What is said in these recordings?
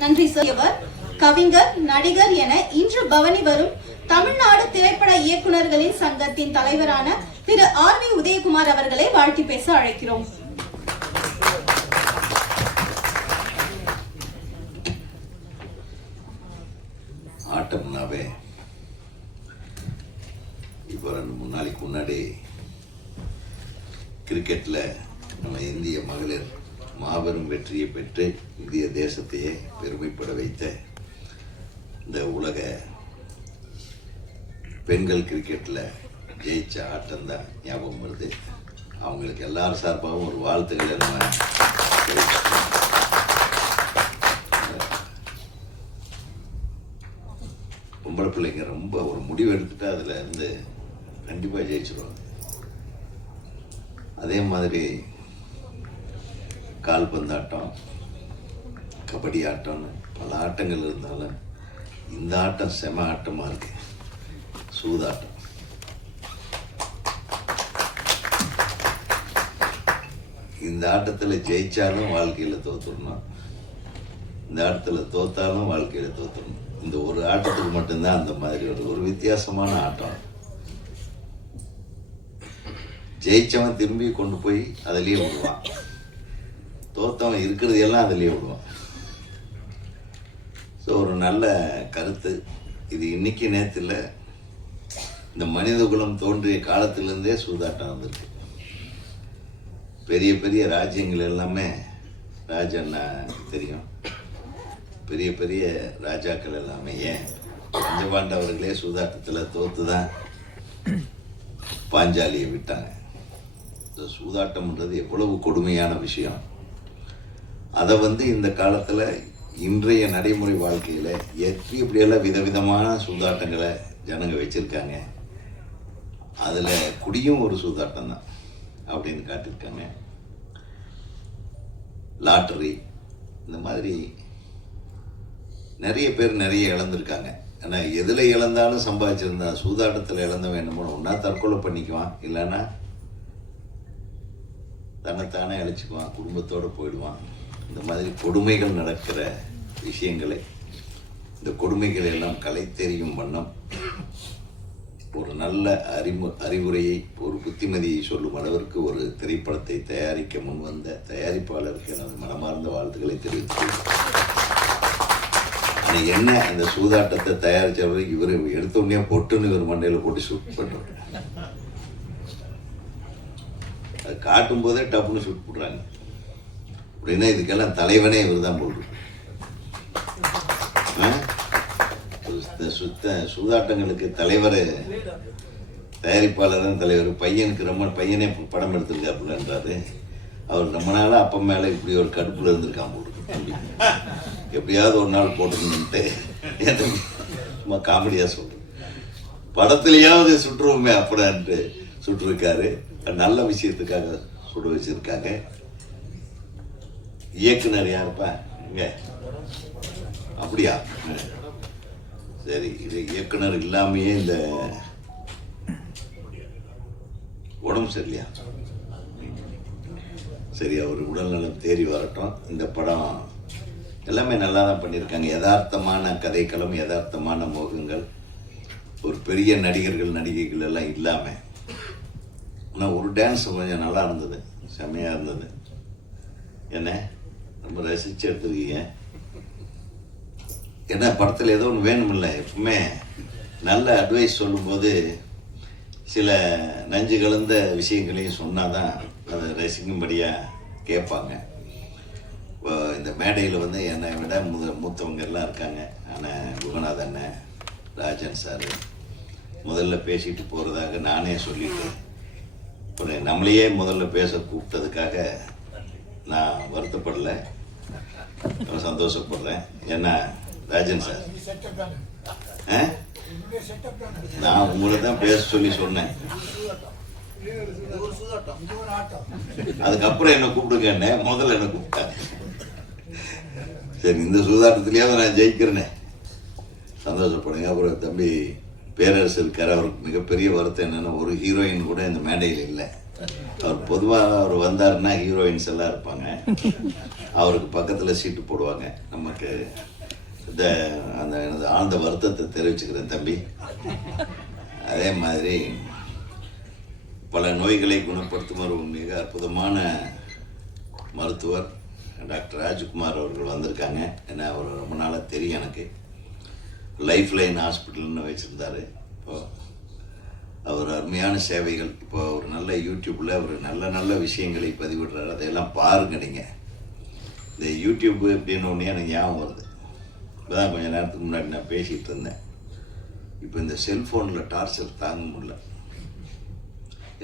நன்றி சார் கவிஞர் நடிகர் என இன்று பவனி வரும் தமிழ்நாடு திரைப்பட இயக்குநர்களின் சங்கத்தின் தலைவரான திரு ஆர் வி உதயகுமார் அவர்களை வாழ்த்தி பேச அழைக்கிறோம். ஆட்டம்னாவே இப்போ ரெண்டு மூணு நாளைக்கு முன்னாடி கிரிக்கெட்டில் மாபெரும் வெற்றியை பெற்று இந்திய தேசத்தையே பெருமைப்பட வைத்த இந்த உலக பெண்கள் கிரிக்கெட்டில் ஜெயிச்ச ஆட்டம்தான் ஞாபகம் வருது. அவங்களுக்கு எல்லாரும் சார்பாகவும் ஒரு வாழ்த்துக்களை நம்ம பொம்பளை பிள்ளைங்க ரொம்ப ஒரு முடிவு எடுத்துட்டு அதில் இருந்து கண்டிப்பாக ஜெயிச்சிருவாங்க. அதே மாதிரி கால்பந்தாட்டம் கபடி ஆட்டம்னு பல ஆட்டங்கள் இருந்தாலும் இந்த ஆட்டம் செம ஆட்டமாக இருக்கு. சூதாட்டம். இந்த ஆட்டத்தில் ஜெயிச்சாலும் வாழ்க்கையில் தோத்துடணும். இந்த ஆட்டத்தில் தோத்தாலும் வாழ்க்கையில் தோத்துடணும். இந்த ஒரு ஆட்டத்துக்கு மட்டும்தான் அந்த மாதிரி ஒரு ஒரு வித்தியாசமான ஆட்டம். ஜெயிச்சவன் திரும்பி கொண்டு போய் அதுலேயே விடுவான். தோத்தவன் இருக்கிறது எல்லாம் அதுலேயே விடுவான். ஸோ ஒரு நல்ல கருத்து. இது இன்னைக்கு நேரத்தில் இந்த மனித குலம் தோன்றிய காலத்திலேருந்தே சூதாட்டம் வந்திருக்கு. பெரிய பெரிய ராஜ்யங்கள் எல்லாமே ராஜன்னா தெரியும். பெரிய பெரிய ராஜாக்கள் எல்லாமே ஏன்? பஞ்சபாண்டவர்களே சூதாட்டத்தில் தோத்து தான் பாஞ்சாலியை விட்டாங்க. இந்த சூதாட்டம்ன்றது எவ்வளவு கொடுமையான விஷயம். அதை வந்து இந்த காலத்தில் இன்றைய நடைமுறை வாழ்க்கையில் எப்படி இப்படியெல்லாம் விதவிதமான சூதாட்டங்களை ஜனங்க வச்சுருக்காங்க. அதில் குடியும் ஒரு சூதாட்டம் தான் அப்படின்னு காட்டியிருக்காங்க. லாட்ரி இந்த மாதிரி நிறைய பேர் நிறைய இழந்திருக்காங்க. ஏன்னா எதில் இழந்தாலும் சம்பாதிச்சிருந்தா சூதாட்டத்தில் இழந்தவன் என்னமோ ஒன்றா தற்கொலை பண்ணிக்குவான். இல்லைன்னா தன்னைத்தானே அழைச்சிக்குவான் குடும்பத்தோடு போயிடுவான். இந்த மாதிரி கொடுமைகள் நடக்கிற விஷயங்களை இந்த கொடுமைகளை எல்லாம் கலை தெரியும் வண்ணம் ஒரு நல்ல அறிமு அறிவுரையை ஒரு புத்திமதியை சொல்லும் அளவிற்கு ஒரு திரைப்படத்தை தயாரிக்க முன்வந்த தயாரிப்பாளருக்கு எனது மனமார்ந்த வாழ்த்துக்களை தெரிவித்து ஆனால் என்ன அந்த சூதாட்டத்தை தயாரித்தவர் இவர் எடுத்த உடனே பொட்டுன்னு இவர் மண்டையில் போட்டு ஷூட் பண்ணுறாங்க அது காட்டும் போதே டப்புன்னு ஷூட் பண்ணுறாங்க அப்படின்னா இதுக்கெல்லாம் தலைவனே இவர் தான் போட்டிருக்கு சுத்த சூதாட்டங்களுக்கு தலைவர் தயாரிப்பாளர் தான் தலைவர். பையனுக்கு ரொம்ப பையனே படம் எடுத்திருக்காப்புலன்றாரு அவர் ரொம்ப நாளாக அப்பா மேலே இப்படி ஒரு கடுப்பில் இருந்திருக்கான் போட்டு எப்படியாவது ஒரு நாள் போட்டுருந்துட்டு சும்மா காமெடியாக சொல்கிறேன் படத்துலையாவது சுற்றுவோமே அப்படின்ட்டு சுட்டிருக்காரு நல்ல விஷயத்துக்காக சுட வச்சிருக்காங்க. இயக்குனர் யாருப்பா? இங்க. அப்படியா? சரி இது இயக்குனர் இல்லாமையே இந்த உடம்பு சரியில்லையா? சரி அவர் உடல்நலம் தேறி வரட்டும். இந்த படம் எல்லாமே நல்லா தான் பண்ணியிருக்காங்க. யதார்த்தமான கதைக்களம் யதார்த்தமான மோகங்கள். ஒரு பெரிய நடிகர்கள் நடிகைகள் எல்லாம் இல்லாமல் ஆனால் ஒரு டான்ஸ் கொஞ்சம் நல்லா இருந்தது. செம்மையாக இருந்தது. என்ன? ரொம்ப ரசித்து எடுத்துருக்கீங்க. ஏன்னா படத்தில் ஏதோ ஒன்று வேணுமில்ல எப்பவுமே நல்ல அட்வைஸ் சொல்லும்போது சில நஞ்சு கலந்த விஷயங்களையும் சொன்னால் தான் அதை ரசிக்கும்படியாக கேட்பாங்க. இப்போ இந்த மேடையில் வந்து என்னை விட முத மூத்தவங்க எல்லாம் இருக்காங்க. ஆனால் குகநாத் அண்ணன் ராஜன் சார் முதல்ல பேசிட்டு போகிறதாக நானே சொல்லிட்டு இப்போ நம்மளையே முதல்ல பேச கூப்பிட்டதுக்காக நான் வருத்தப்படலை. சந்தோஷப்படுறேன். என்ன ராஜன் சார். ஆ? நான் உங்களை தான் பேச சொல்லி சொன்னேன். அதுக்கப்புறம் என்ன கூப்பிடுங்கண்ணே முதல்ல என்ன கூப்பிட்டாங்க சரி இந்த சூதாட்டத்திலேயாவது நான் ஜெயிக்கிறேனே. சந்தோஷப்படுங்க. அப்புறம் தம்பி பேரரசு இருக்கார். அவருக்கு மிகப்பெரிய வருத்தம் என்னென்னா ஒரு ஹீரோயின் கூட இந்த மேடையில் இல்லை. அவர் பொதுவாக அவர் வந்தாருன்னா ஹீரோயின்ஸ் எல்லாம் இருப்பாங்க. அவருக்கு பக்கத்தில் சீட்டு போடுவாங்க. நமக்கு இந்த அந்த எனது ஆழ்ந்த வருத்தத்தை தெரிவிச்சுக்கிறேன் தம்பி. அதே மாதிரி பல நோய்களை குணப்படுத்தும் ஒரு மிக அற்புதமான மருத்துவர் டாக்டர் ராஜ்குமார் அவர்கள் வந்திருக்காங்க. ஏன்னா அவர் ரொம்ப நாளாக தெரியும் எனக்கு. லைஃப் லைன் ஹாஸ்பிட்டல்னு வச்சுருந்தாரு. இப்போ அவர் அருமையான சேவைகள். இப்போ ஒரு நல்ல யூடியூப்பில் அவர் நல்ல நல்ல விஷயங்களை பதிவிடுறாரு. அதையெல்லாம் பாருங்க நீங்கள் இந்த யூடியூப் அப்படின்னு ஒன்றே எனக்கு ஞாபகம் வருது. இப்போதான் கொஞ்ச நேரத்துக்கு முன்னாடி நான் பேசிகிட்டு இருந்தேன். இப்போ இந்த செல்ஃபோனில் டார்ச்சர் தாங்க முடியல.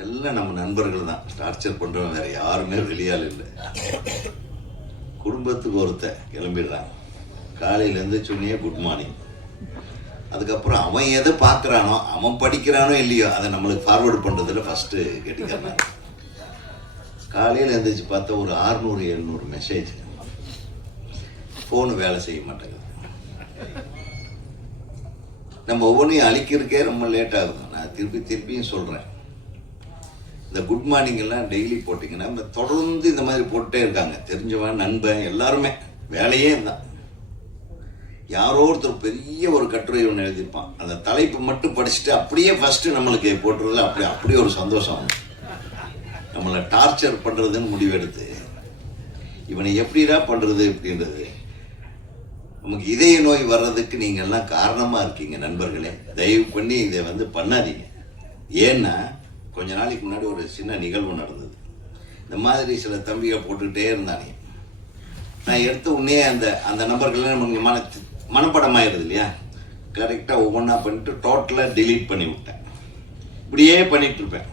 எல்லாம் நம்ம நண்பர்கள் தான். டார்ச்சர் பண்ணுறவங்க வேறு யாருமே வெளியால் இல்லை. குடும்பத்துக்கு ஒருத்த கிளம்பிடுறாங்க காலையில் எழுந்திரிச்சோடனே குட் மார்னிங் அதுக்கப்புறம் அவன் எதை பார்க்குறானோ அவன் படிக்கிறானோ இல்லையோ அதை நம்மளுக்கு ஃபார்வர்டு பண்ணுறதுல ஃபஸ்ட்டு கெட்டிக்கிறான் காலையில் எழுந்திரிச்சு பார்த்தா ஒரு ஆறுநூறு எழுநூறு மெசேஜ் ஃபோனு வேலை செய்ய மாட்டேங்குது. நம்ம ஒவ்வொன்றையும் அழிக்கிறதுக்கே ரொம்ப லேட் ஆகுது. நான் திருப்பி திருப்பியும் சொல்கிறேன் இந்த குட் மார்னிங்கெல்லாம் டெய்லி போட்டிங்கன்னா இந்த தொடர்ந்து இந்த மாதிரி போட்டே இருக்காங்க. தெரிஞ்சவன் நண்பன் எல்லாருமே. வேலையே தான் யாரோ ஒருத்தர் பெரிய ஒரு கட்டுரை ஒன்று எழுதியிருப்பான். அந்த தலைப்பு மட்டும் படிச்சுட்டு அப்படியே ஃபஸ்ட்டு நம்மளுக்கு போட்டுறதுல அப்படி அப்படியே ஒரு சந்தோஷம். நம்மளை டார்ச்சர் பண்ணுறதுன்னு முடிவெடுத்து இவனை எப்படிடா பண்ணுறது அப்படின்றது நமக்கு இதய நோய் வர்றதுக்கு நீங்கள் எல்லாம் காரணமாக இருக்கீங்க நண்பர்களே. தயவு பண்ணி இதை வந்து பண்ணாதீங்க. ஏன்னா கொஞ்ச நாளைக்கு முன்னாடி ஒரு சின்ன நிகழ்வு நடந்தது. இந்த மாதிரி சில தம்பியை போட்டுக்கிட்டே இருந்தானே. நான் எடுத்த உடனே அந்த அந்த நம்பர்கள்லாம் நமக்கு மனப்படம் ஆயிடுது இல்லையா கரெக்டாக ஒவ்வொன்றா பண்ணிட்டு டோட்டலாக டிலீட் பண்ணி விட்டேன். இப்படியே பண்ணிகிட்ருப்பேன்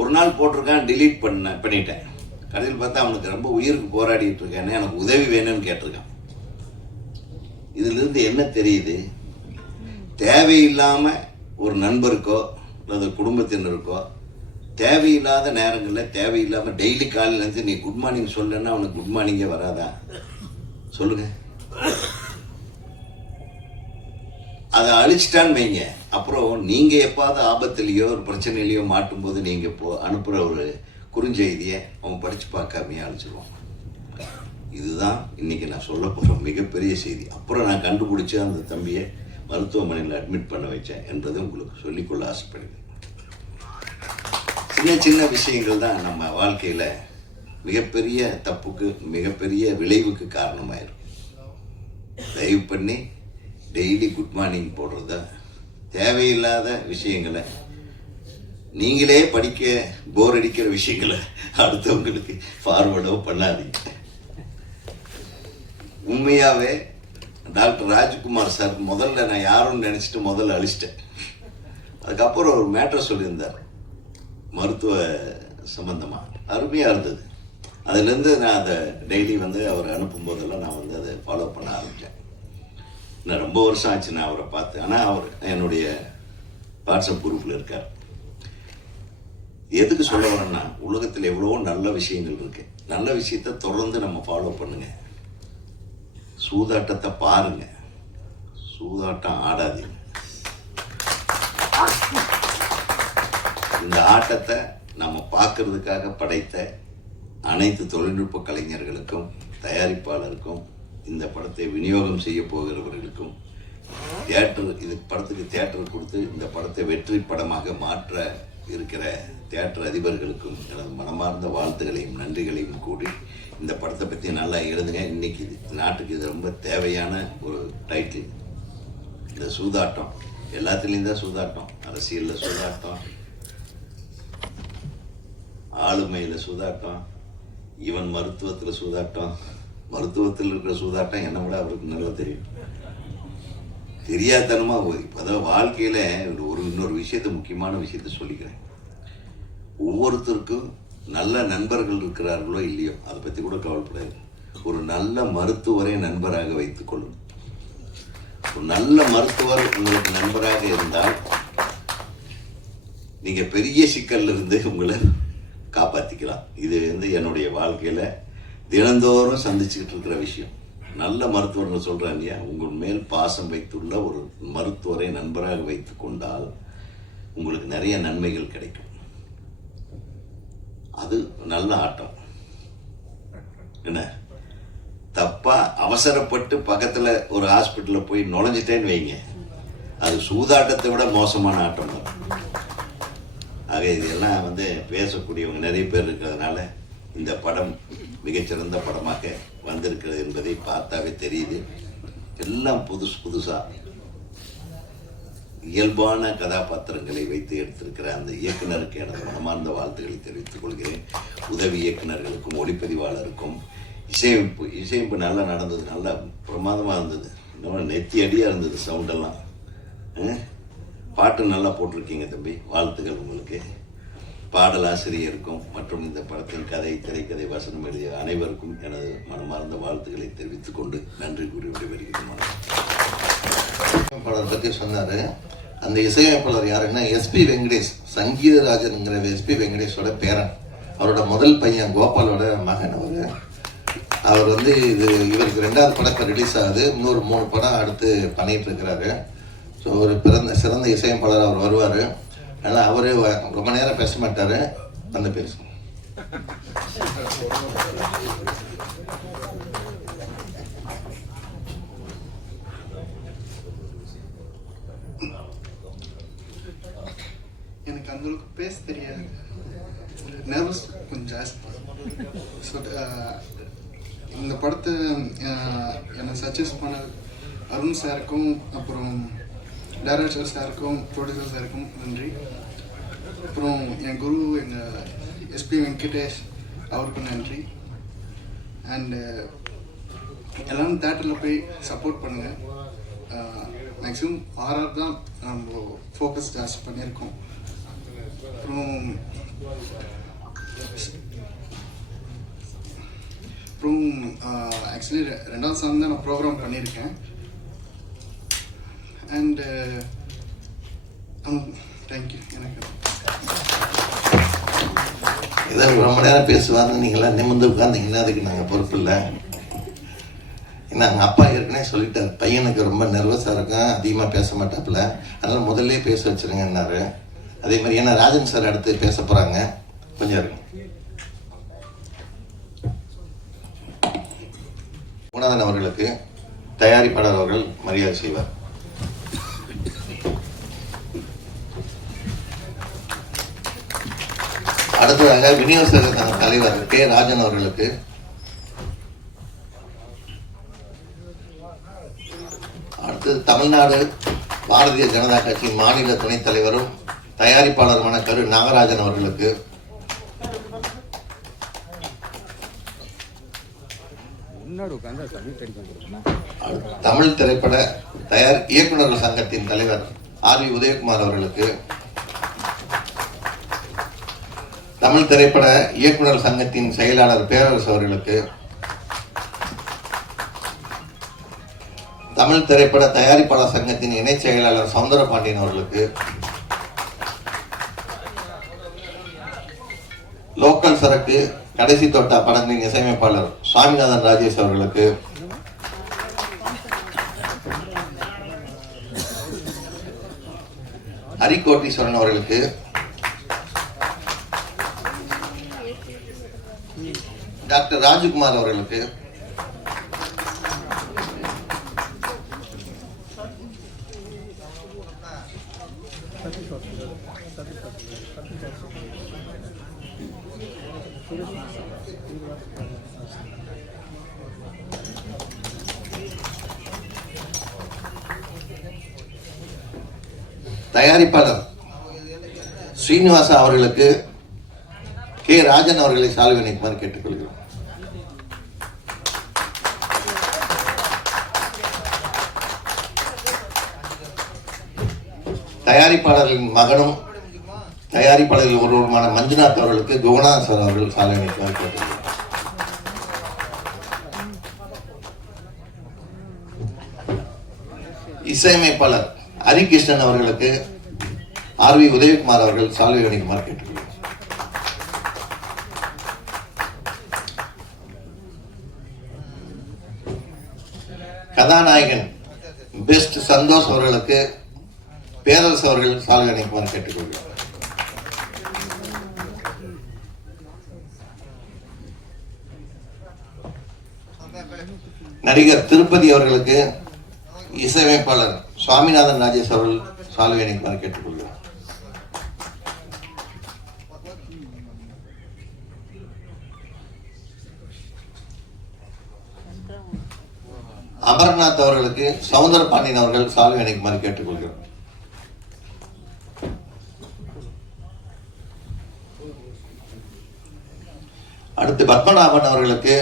ஒரு நாள் போட்டிருக்கான் டிலீட் பண்ண பண்ணிட்டேன். கடையில் பார்த்தா அவனுக்கு ரொம்ப உயிருக்கு போராடிட்டு இருக்கேன் எனக்கு உதவி வேணும்னு கேட்டிருக்கான். இதிலிருந்து என்ன தெரியுது? தேவையில்லாமல் ஒரு நண்பருக்கோ அல்லது குடும்பத்தினருக்கோ தேவையில்லாத நேரங்களில் தேவையில்லாமல் டெய்லி காலையில் இருந்து நீ குட் மார்னிங் சொல்லன்னா அவனுக்கு குட் மார்னிங்கே வராதா? சொல்லுங்கள் அதை அழிச்சிட்டான்னு வைங்க. அப்புறம் நீங்கள் எப்பாவது ஆபத்துலேயோ ஒரு பிரச்சனையிலையோ மாட்டும்போது நீங்கள் இப்போ அனுப்புகிற ஒரு குறுஞ்செய்தியை அவன் படித்து பார்க்காமையே அழிச்சிருவாங்க. இதுதான் இன்னைக்கு நான் சொல்ல போகிற மிகப்பெரிய செய்தி. அப்புறம் நான் கண்டுபிடிச்சி அந்த தம்பியை மருத்துவமனையில் அட்மிட் பண்ண வச்சேன் என்பதை உங்களுக்கு சொல்லிக்கொள்ள ஆசைப்படுகிறேன். சின்ன சின்ன விஷயங்கள் தான் நம்ம வாழ்க்கையில் மிகப்பெரிய தப்புக்கு மிகப்பெரிய விளைவுக்கு காரணமாயிருக்கும் தயவு பண்ணி டெய்லி குட் மார்னிங் போடுறத? தேவையில்லாத விஷயங்களை. நீங்களே படிக்க போர் அடிக்கிற விஷயங்களை அடுத்தவங்களுக்கு ஃபார்வர்டோ பண்ணாதீங்க. உண்மையாகவே டாக்டர் ராஜ்குமார் சார் முதல்ல நான் யாருன்னு நினச்சிட்டு முதல்ல அழிச்சிட்டேன். அதுக்கப்புறம் ஒரு மேட்டர் சொல்லியிருந்தார். மருத்துவ சம்மந்தமாக அருமையாக இருந்தது. அதுலேருந்து நான் அதை டெய்லி வந்து அவர் அனுப்பும்போதெல்லாம் நான் வந்து அதை ஃபாலோ பண்ண ஆரம்பித்தேன் நான் ரொம்ப வருஷம் ஆச்சு நான் அவரை பார்த்து. ஆனால் அவர் என்னுடைய வாட்ஸ்அப் குரூப்பில் இருக்கார். எதுக்கு சொல்ல வரேன்னா உலகத்தில் எவ்வளோ நல்ல விஷயங்கள் இருக்கு. நல்ல விஷயத்தை தொடர்ந்து நம்ம ஃபாலோ பண்ணுங்க. சூதாட்டத்தை பாருங்க. சூதாட்டம் ஆடாதீங்க. இந்த ஆட்டத்தை நம்ம பார்க்கறதுக்காக படைத்த அனைத்து தொழில்நுட்ப கலைஞர்களுக்கும் தயாரிப்பாளருக்கும் இந்த படத்தை விநியோகம் செய்ய போகிறவர்களுக்கும் தியேட்டர் இது படத்துக்கு தியேட்டர் கொடுத்து இந்த படத்தை வெற்றி படமாக மாற்ற இருக்கிற தியேட்டர் அதிபர்களுக்கும் எனது மனமார்ந்த வாழ்த்துகளையும் நன்றிகளையும் கூடி இந்த படத்தை பற்றி நல்லா எழுதுங்க. இன்னைக்கு நாட்டுக்கு இது ரொம்ப தேவையான ஒரு டைட்டில் இந்த சூதாட்டம் எல்லாத்துலேயும் தான் சூதாட்டம். அரசியலில் சூதாட்டம் ஆளுமையில் சூதாட்டம் இவன் மருத்துவத்தில் சூதாட்டம் மருத்துவத்தில் இருக்கிற சூதாட்டம் என்னை விட அவருக்கு நல்லா தெரியும். தெரியாதனமாக போய் அதாவது வாழ்க்கையில் ஒரு இன்னொரு விஷயத்த முக்கியமான விஷயத்த சொல்லிக்கிறேன். ஒவ்வொருத்தருக்கும் நல்ல நண்பர்கள் இருக்கிறார்களோ இல்லையோ அதை பற்றி கூட கவலைப்படாது ஒரு நல்ல மருத்துவரை நண்பராக வைத்துக்கொள்ளும். ஒரு நல்ல மருத்துவர் உங்களுக்கு நண்பராக இருந்தால் நீங்கள் பெரிய சிக்கல்லிருந்து உங்களை காப்பாற்றிக்கலாம் இது வந்து என்னுடைய வாழ்க்கையில் தினந்தோறும் சந்திச்சுக்கிட்டு இருக்கிற விஷயம். நல்ல மருத்துவர்கள் சொல்கிறாங்க இல்லையா? உங்கள் மேல் பாசம் வைத்துள்ள ஒரு மருத்துவரை நண்பராக வைத்து கொண்டால் உங்களுக்கு நிறைய நன்மைகள் கிடைக்கும். அது நல்ல ஆட்டம். என்ன? தப்பாக அவசரப்பட்டு பக்கத்தில் ஒரு ஹாஸ்பிட்டலில் போய் நுழைஞ்சிட்டேன்னு வைங்க. அது சூதாட்டத்தை விட மோசமான ஆட்டம் தான். ஆக இதெல்லாம் வந்து பேசக்கூடியவங்க நிறைய பேர் இருக்கிறதுனால இந்த படம் மிகச்சிறந்த படமாக வந்திருக்கிறது என்பதை பார்த்தாவே தெரியுது. எல்லாம் புதுசு புதுசாக இயல்பான கதாபாத்திரங்களை வைத்து எடுத்திருக்கிற அந்த இயக்குனருக்கு எனது மனமார்ந்த வாழ்த்துக்களை தெரிவித்துக் கொள்கிறேன். உதவி இயக்குனர்களுக்கும் ஒளிப்பதிவாளருக்கும் இசையமைப்பு இசையமைப்பு நல்லா நடந்தது நல்லா பிரமாதமாக இருந்தது. இன்னும் நெத்தி அடியாக இருந்தது சவுண்டெல்லாம் பாட்டு நல்லா போட்டிருக்கீங்க தம்பி. வாழ்த்துக்கள் உங்களுக்கு. பாடலாசிரியருக்கும் மற்றும் இந்த படத்தின் கதை திரைக்கதை வசனம் எழுதிய அனைவருக்கும் எனது மனமார்ந்த வாழ்த்துக்களை தெரிவித்துக் கொண்டு நன்றி கூறி விடைபெறுகிறேன். பாடல் பற்றி சொன்னார். அந்த இசையமைப்பாளர் யாருன்னா எஸ்பி வெங்கடேஷ் சங்கீதராஜனுங்கிற எஸ்பி வெங்கடேஷோட பேரன். அவரோட முதல் பையன் கோபாலோட மகன் அவர். அவர் வந்து இது இவருக்கு ரெண்டாவது படம் இப்போ ரிலீஸ் ஆகுது. இன்னொரு மூணு படம் அடுத்து பண்ணிட்டு இருக்கிறாரு. ஸோ ஒரு பிறந்த சிறந்த இசையமைப்பாளர் அவர் வருவார். நல்லா அவரே ரொம்ப நேரம் பேச மாட்டார். அந்த பேசும் எனக்கு அந்த அளவுக்கு பேச தெரியாது. நர்வஸ் கொஞ்சம் ஜாஸ்தி. ஸோ uh, இந்த படத்தை uh, என்னை சஜஸ்ட் பண்ண அருண் சாருக்கும் அப்புறம் டைரக்டர் சாருக்கும் ப்ரொடியூசர் சாருக்கும் நன்றி. அப்புறம் என் குரு எங்கள் எஸ்பி வெங்கடேஷ் அவருக்கும் நன்றி. அண்டு எல்லாரும் தேட்டரில் போய் சப்போர்ட் பண்ணுங்கள் மேக்ஸிமம் ஆர்ஆர் தான் நம்ம ஃபோக்கஸ் ஜாஸ்தி பண்ணியிருக்கோம். அப்புறம் அப்புறம் ஆக்சுவலி ரெண்டாவது சாங் தான் நான் ப்ரோக்ராம் பண்ணியிருக்கேன். அண்டு தேங்க்யூ எனக்கு இதை ரொம்ப நேரம் பேசுவாருன்னு நீங்களாம் நிமிர்ந்து உட்காந்தீங்கன்னா அதுக்கு நாங்கள் பொறுப்பு இல்லை. ஏன்னா எங்கள் அப்பா ஏற்கனவே சொல்லிட்டார். பையனுக்கு ரொம்ப நர்வஸாக இருக்கும் அதிகமாக பேச மாட்டாப்புல. அதனால் முதல்ல பேச வச்சுருங்கன்னாரு அதே மாதிரி ஏன்னா ராஜன் சார் அடுத்து பேச போகிறாங்க கொஞ்சம் இருக்கும் குணாதன் அவர்களுக்கு தயாரிப்பாளர் அவர்கள் மரியாதை செய்வார். அடுத்ததாக விநியோக சங்க தலைவர் கே. ராஜன் அவர்களுக்கு. அடுத்து தமிழ்நாடு பாரதிய ஜனதா கட்சி மாநில துணைத் தலைவரும் தயாரிப்பாளருமான கரு நாகராஜன் அவர்களுக்கு. தமிழ் திரைப்பட தயார் இயக்குநர்கள் சங்கத்தின் தலைவர் ஆர் வி உதயகுமார் அவர்களுக்கு. தமிழ் திரைப்பட இயக்குனர் சங்கத்தின் செயலாளர் பேரரசு அவர்களுக்கு தமிழ் திரைப்பட தயாரிப்பாளர் சங்கத்தின் இணைச் செயலாளர் சவுந்தரபாண்டியன் அவர்களுக்கு லோக்கல் சரக்கு கடைசி தோட்டா படங்களின் இசையமைப்பாளர் சுவாமிநாதன் ராஜேஷ் அவர்களுக்கு ஹரிகோட்டீஸ்வரன் அவர்களுக்கு டாக்டர் ராஜ்குமார் அவர்களுக்கு. தயாரிப்பாளர் ஸ்ரீனிவாசா அவர்களுக்கு கே. ராஜன் அவர்களை சால்வினை நிற்குமாறு கேட்டுக்கொள்கிறோம். தயாரிப்பாளர்களின் மகனும் தயாரிப்பாளர்கள் ஒருவருமான மஞ்சுநாத் அவர்களுக்கு குகநாதன் சார் அவர்கள் சாலை நிற்குமாறு இசையமைப்பாளர் ஹரிகிருஷ்ணன் அவர்களுக்கு ஆர் வி உதயகுமார் அவர்கள் சால்வை அணிக்குமாறு கேட்டுக்கொள்கிறோம் கதாநாயகன் பெஸ்ட் சந்தோஷ் அவர்களுக்கு பேரரசு அவர்கள் சால்வை அடைக்குமாறு கேட்டுக்கொள்கிறோம் நடிகர் திருப்பதி அவர்களுக்கு இசையமைப்பாளர் சுவாமிநாதன் ராஜேஷ் அவர்கள் சால்வை அணிக்குமாறு கேட்டுக்கொள்கிறார் அமர்நாத் அவர்களுக்கு சவுந்தர பாண்டியன் அவர்கள் சால்வை அணிக்குமாறு கேட்டுக்கொள்கிறார் அடுத்து பத்மநாபன் அவர்களுக்கு